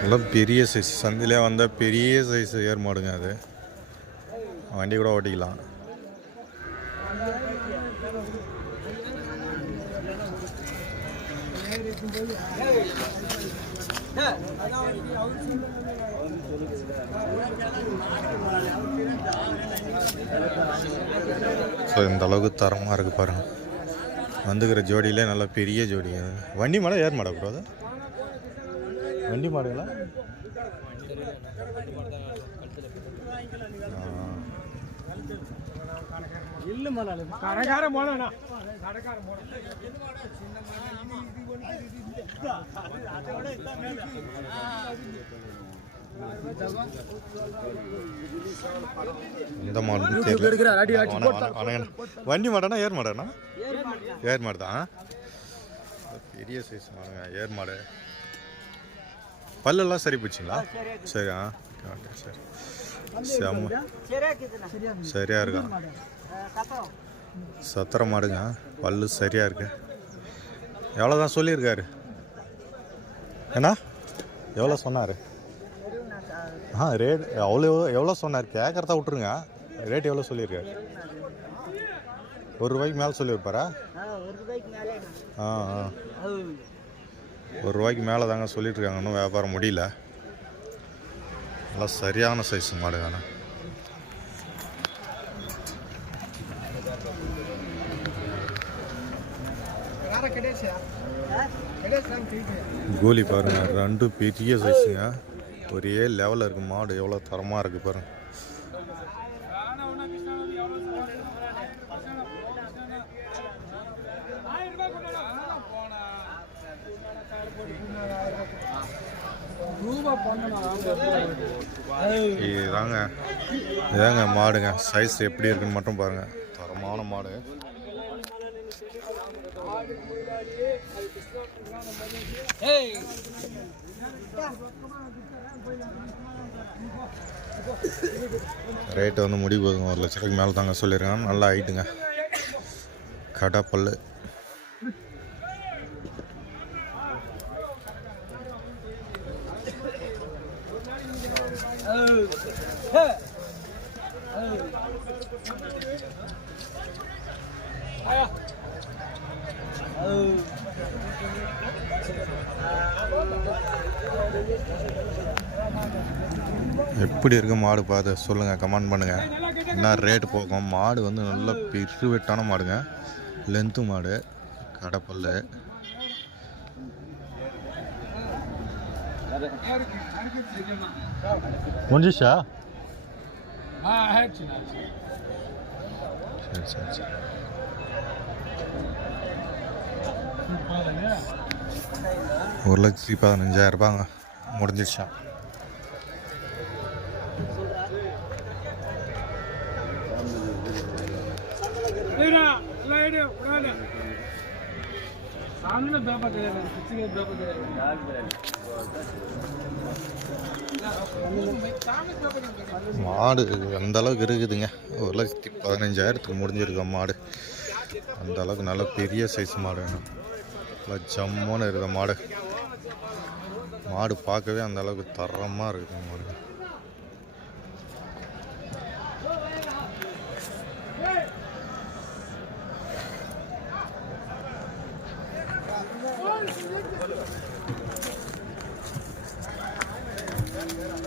நல்லா பெரிய சைஸ் சந்தையிலே வந்தால் பெரிய சைஸ் ஏர் மாடுங்க அது. வண்டி கூட ஓட்டிக்கலாம். ஸோ இந்த அளவுக்கு தரமாக இருக்குது பாருங்க. வந்துக்கிற ஜோடியிலே நல்லா பெரிய ஜோடி. வண்டி மேலே ஏர் மாடா ப்ரோ அது? வண்டி மாடுங்களா கடைக்கார போனா கடைக்கார இந்த மாடு. வண்டி மாடானா ஏர் மாடானா? ஏர் மாடு. தான். பெரிய சைஸ் மாடுங்க ஏர் மாடு. பல்லெல்லாம் சரி போச்சுங்களா? சரி ஆ ஓகே சரி. செம்ம சரியா இருக்கான் சத்திர மாடுங்க. பல்லு சரியா இருக்கு. எவ்வளோ தான் சொல்லியிருக்காரு? ஏண்ணா எவ்வளோ சொன்னார்? ஆ ரேட் அவ்வளோ எவ்வளோ சொன்னார்? கேட்குறதா விட்ருங்க ரேட் எவ்வளோ சொல்லியிருக்காரு? ஒரு ரூபாய்க்கு மேலே சொல்லியிருப்பாரா? ஆ ஆ ஒரு ரூபாய்க்கு மேலே தாங்க சொல்லிட்டு இருக்காங்க இன்னும் வியாபாரம் முடியல. நல்லா சரியான சைஸ் மாடு தானே. கோலி பாருங்க ரெண்டும் பெரிய சைஸுங்க ஒரே லெவலில் இருக்கு மாடு. எவ்வளோ தரமாக இருக்குது பாருங்கள் இதுதாங்க இதாங்க மாடுங்க. சைஸ் எப்படி இருக்குன்னு மட்டும் பாருங்க. தரமான மாடு. ரேட்டு வந்து முடிவு போதுங்க. ஒரு லட்சத்துக்கு மேலே தாங்க சொல்லியிருக்காங்க. நல்லா ஹைட்டுங்க கடை பல்லு எப்படி இருக்கு மாடு பார்த்து சொல்லுங்கள் கமெண்ட் பண்ணுங்கள் என்ன ரேட்டு போகும்? மாடு வந்து நல்ல பெருவெட்டான மாடுங்க. லென்த்து மாடு கடைப்பல்லு முடிஞ்சிச்சா சரி சரி சரி ஒரு லட்சத்தி பதினஞ்சாயிரம் ரூபாங்க முடிஞ்சிடுச்சா ಸಾಮಾನ್ಯ ಬೇಪಾಗ ಹೆಚ್ಚಿಗೆ ಬೇಪಾಗ மாடு அந்த அளவுக்கு இருக்குதுங்க ஒரு லட்சத்தி பதினஞ்சாயிரத்துக்கு முடிஞ்சிருக்கு மாடு அந்த அளவுக்கு நல்ல பெரிய சைஸ் மாடு வேணும் நல்லா ஜம்முன்னு இருக்குது மாடு மாடு பார்க்கவே அந்த அளவுக்கு தரமாக இருக்குது மாடு Yeah.